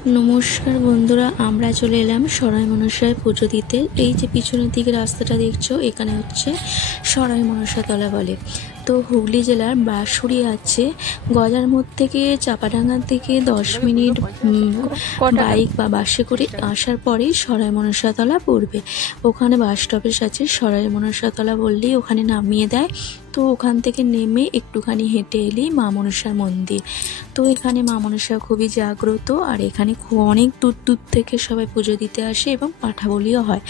নমস্কার বন্ধুরা, আমরা চলে এলাম সরাই মনসায় পুজো দিতে। এই যে পিছনের দিকে রাস্তাটা দেখছো, এখানে হচ্ছে সরাই মনসা তলা বলে। তো হুগলি জেলার বাঁশুড়ি আছে, গজার মোড় থেকে চাপাডাঙ্গার থেকে 10 মিনিট বাইক বা বাসে করে আসার পরেই সরাই মনসা তলা পড়বে। ওখানে বাস স্টপেজ আছে, সরাই মনসা তলা বললেই ওখানে নামিয়ে দেয়। তো ওখান থেকে নেমে একটুখানি হেঁটে এলেই মা মনসার মন্দির। তো এখানে মা মনসা খুবই জাগ্রত, আর এখানে অনেক দূর দূর থেকে সবাই পুজো দিতে আসে এবং পাঠা বলিও হয়।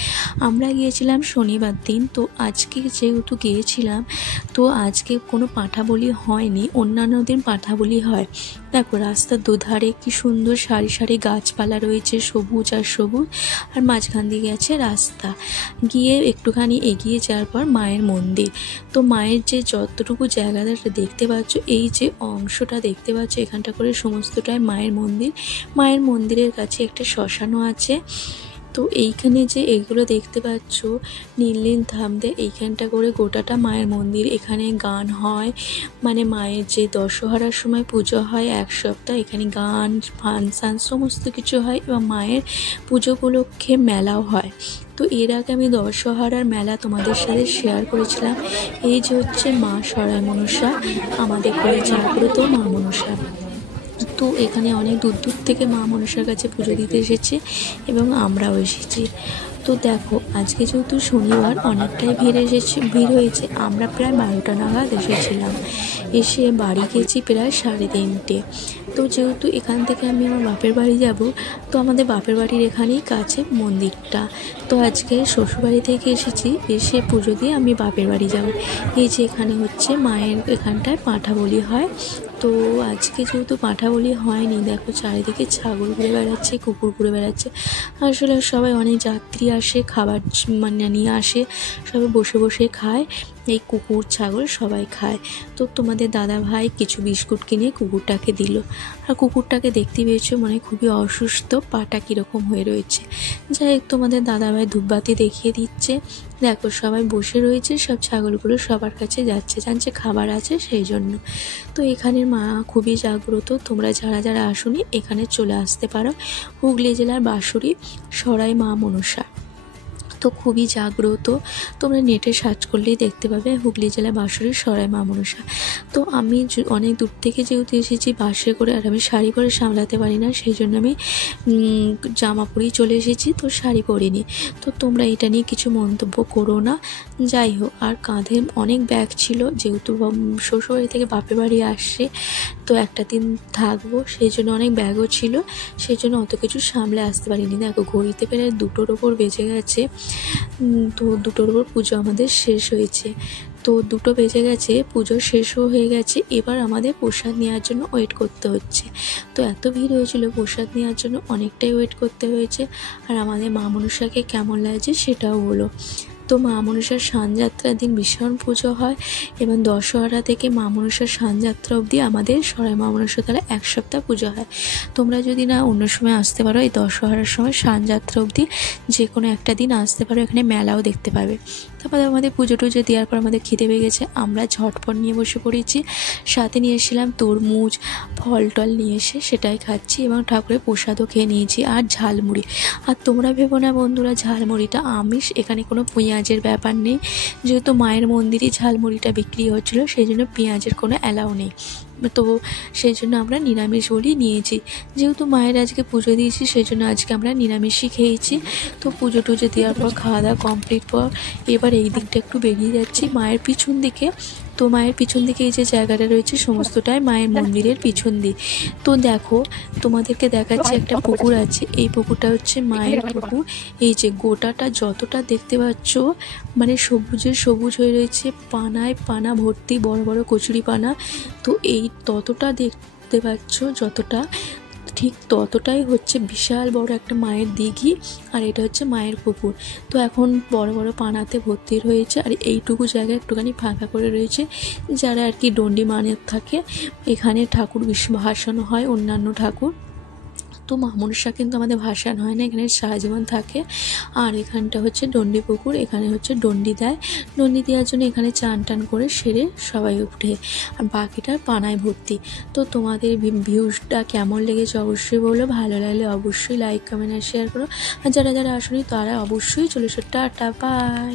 আমরা গিয়েছিলাম শনিবার দিন, তো আজকে যেহেতু গিয়েছিলাম তো আজকে কোনো পাঠা বলি হয়নি, অন্যান্য দিন পাঠা বলি হয়। দেখো রাস্তার দুধারে কি সুন্দর সারি সারি গাছপালা রয়েছে, সবুজ আর সবুজ, আর মাঝখান দিয়ে গেছে রাস্তা। গিয়ে একটুখানি এগিয়ে যাওয়ার পর মায়ের মন্দির। তো মায়ের যে যতটুকু জায়গাটা দেখতে পাচ্ছ, এই যে অংশটা দেখতে পাচ্ছ, এখানটা করে সমস্তটাই মায়ের মন্দির। মায়ের মন্দিরের কাছে একটা শ্মশানও আছে। তো এইখানে যে এগুলো দেখতে পাচ্ছ নীল নীল থামদে, এইখানটা করে গোটাটা মায়ের মন্দির। এখানে গান হয়, মানে মায়ের যে দশহরার সময় পুজো হয় 1 সপ্তাহ, এখানে গান ফাংশান সমস্ত কিছু হয় এবং মায়ের পুজো উপলক্ষে মেলাও হয়। তো এর আগে আমি দশহরার মেলা তোমাদের সাথে শেয়ার করেছিলাম। এই যে হচ্ছে মা সরাই মনসা, আমাদের খুবই জাগ্রত মা মনসা। তো এখানে অনেক দূর দূর থেকে মা মনসার কাছে পুজো দিতে এসেছে এবং আমরাও এসেছি। তো দেখো আজকে যেহেতু শনিবার অনেকটাই ভিড় হয়েছে। আমরা প্রায় 12টা নাগাদ এসেছিলাম, এসে বাড়ি গেছি প্রায় 3:30। তো যেহেতু এখান থেকে আমি আমার বাপের বাড়ি যাব, তো আমাদের বাপের বাড়ির এখানেই কাছে মন্দিরটা। তো আজকে শ্বশুরবাড়ি থেকে এসেছি, এসে পুজো দিয়ে আমি বাপের বাড়ি যাব। এই যে এখানে হচ্ছে মায়ের এখানটায় পাঁঠা বলি হয়। তো আজকে যেহেতু পাঁঠা বলি হয়নি, দেখো চারিদিকে ছাগল ঘুরে বেড়াচ্ছে, কুকুর ঘুরে বেড়াচ্ছে। আসলে সবাই অনেক যাত্রী আসে, খাবার মানে নিয়ে আসে, সবাই বসে বসে খায়, এই কুকুর ছাগল সবাই খায়। তো তোমাদের দাদা ভাই কিছু বিস্কুট কিনে কুকুরটাকে দিল। আর কুকুরটাকে দেখতে পেয়েছো, মানে খুবই অসুস্থ, পাটা কীরকম হয়ে রয়েছে। যাই হোক, তোমাদের দাদা ভাই ধূপবাতি দেখিয়ে দিচ্ছে। দেখো সবাই বসে রয়েছে, সব ছাগলগুলো সবার কাছে যাচ্ছে, জানছে খাবার আছে সেই জন্য। তো এখানের মা খুবই জাগ্রত, তোমরা যারা যারা আসোনি এখানে চলে আসতে পারো। হুগলি জেলার বাঁশুড়ি সরাই মা মনসা, তো খুবই জাগ্রত। তোমরা নেটে সার্চ করলেই দেখতে পাবে হুগলি জেলা বাঁশুড়ির সরাই মা মনসা। তো আমি অনেক দূর থেকে যেহেতু এসেছি বাসে করে, আর আমি শাড়ি পরে সামলাতে পারি না, সেই জন্য আমি জামা পরেই চলে এসেছি, তো শাড়ি পরিনি। তো তোমরা এটা নিয়ে কিছু মন্তব্য করো না। যাই হোক, আর কাঁধে অনেক ব্যাগ ছিল, যেহেতু শ্বশুরবাড়ি থেকে বাপের বাড়ি আসছে, তো একটা দিন থাকবো, সেই জন্য অনেক ব্যাগও ছিল, সেই জন্য অত কিছু সামলে আসতে পারিনি। দেখো ঘড়িতে প্রায় 2টোর ওপর বেজে গেছে। তো 2টোর ওপর পুজো আমাদের শেষ হয়েছে। তো 2টো বেজে গেছে, পুজো শেষও হয়ে গেছে। এবার আমাদের প্রসাদ নেওয়ার জন্য ওয়েট করতে হচ্ছে। তো এত ভিড় হয়েছিল, প্রসাদ নেওয়ার জন্য অনেকটাই ওয়েট করতে হয়েছে। আর আমাদের মা মনসাকে কেমন লাগছে সেটাও হলো। তো মা মনসার সানযাত্রার দিন ভীষণ পুজো হয়, এবং দশহরা থেকে মা মনসার সানযাত্রা অবধি আমাদের সরাই মা মনসা তলায় 1 সপ্তাহ পুজো হয়। তোমরা যদি না অন্য সময় আসতে পারো, এই দশহরার সময় সানযাত্রা অবধি যে কোনো একটা দিন আসতে পারো, এখানে মেলাও দেখতে পাবে। তারপরে আমাদের পুজো টুজো দেওয়ার পর আমাদের খিদে পেয়ে গেছে, আমরা ঝটপট নিয়ে বসে পড়েছি। সাথে নিয়ে এসেছিলাম তরমুজ, ফল টল নিয়ে এসে সেটাই খাচ্ছি, এবং ঠাকুরের প্রসাদও খেয়ে নিয়েছি, আর ঝালমুড়ি। আর তোমরা ভেবো না বন্ধুরা ঝালমুড়িটা আমিষ, এখানে কোনো পেঁয়াজের ব্যাপার নেই। যেহেতু মায়ের মন্দিরে ঝালমুড়িটা বিক্রি হচ্ছিলো, সেই জন্য পেঁয়াজের কোনো অ্যালাউ নেই। তো সেই জন্য আমরা নিরামিষ বলি নিয়েছি। যেহেতু মায়ের আজকে পুজো দিয়েছি, সেই জন্য আজকে আমরা নিরামিষই খেয়েছি। তো পুজো টুজো দেওয়ার পর খাওয়া দাওয়া কমপ্লিট পর এবার এই দিকটা একটু বেরিয়ে যাচ্ছি মায়ের পিছন দিকে। তো মায়ের পিছন দিকে এই যে জায়গাটা রয়েছে সমস্তটাই মায়ের মন্দিরের পিছন দিক। তো দেখো তোমাদেরকে দেখাচ্ছি, একটা পুকুর আছে, এই পুকুরটা হচ্ছে মায়ের পুকুর। এই যে গোটাটা যতটা দেখতে পাচ্ছ, মানে সবুজে সবুজ হয়ে রয়েছে, পানায় পানা ভর্তি, বড় বড় কচুরি পানা। তো এই ততটা দেখতে পাচ্ছ যতটা, ঠিক ততটাই হচ্ছে বিশাল বড় একটা মায়ের দিঘি, আর এটা হচ্ছে মায়ের পুকুর। তো এখন বড় বড় পানাতে ভর্তি রয়েছে, আর এইটুকু জায়গা একটুখানি ফাঁকা করে রয়েছে, যারা আর কি ডন্ডি মানত থাকে, এখানে ঠাকুর ভাসানো হয়, অন্যান্য ঠাকুর। যেহেতু মা মনসা কিন্তু আমাদের ভাসান হয় না, এখানে সারা জীবন থাকে। আর এখানটা হচ্ছে ডন্ডি পুকুর, এখানে হচ্ছে ডন্ডি দেয়, ডন্ডি দেওয়ার জন্য এখানে চান টান করে সেরে সবাই উঠে, আর বাকিটা পানায় ভর্তি। তো তোমাদের ভিউজটা কেমন লেগেছে অবশ্যই বলো, ভালো লাগলে অবশ্যই লাইক কমেন্ট আর শেয়ার করো, আর যারা যারা আসনি তারা অবশ্যই চলে এসো। Tata, by.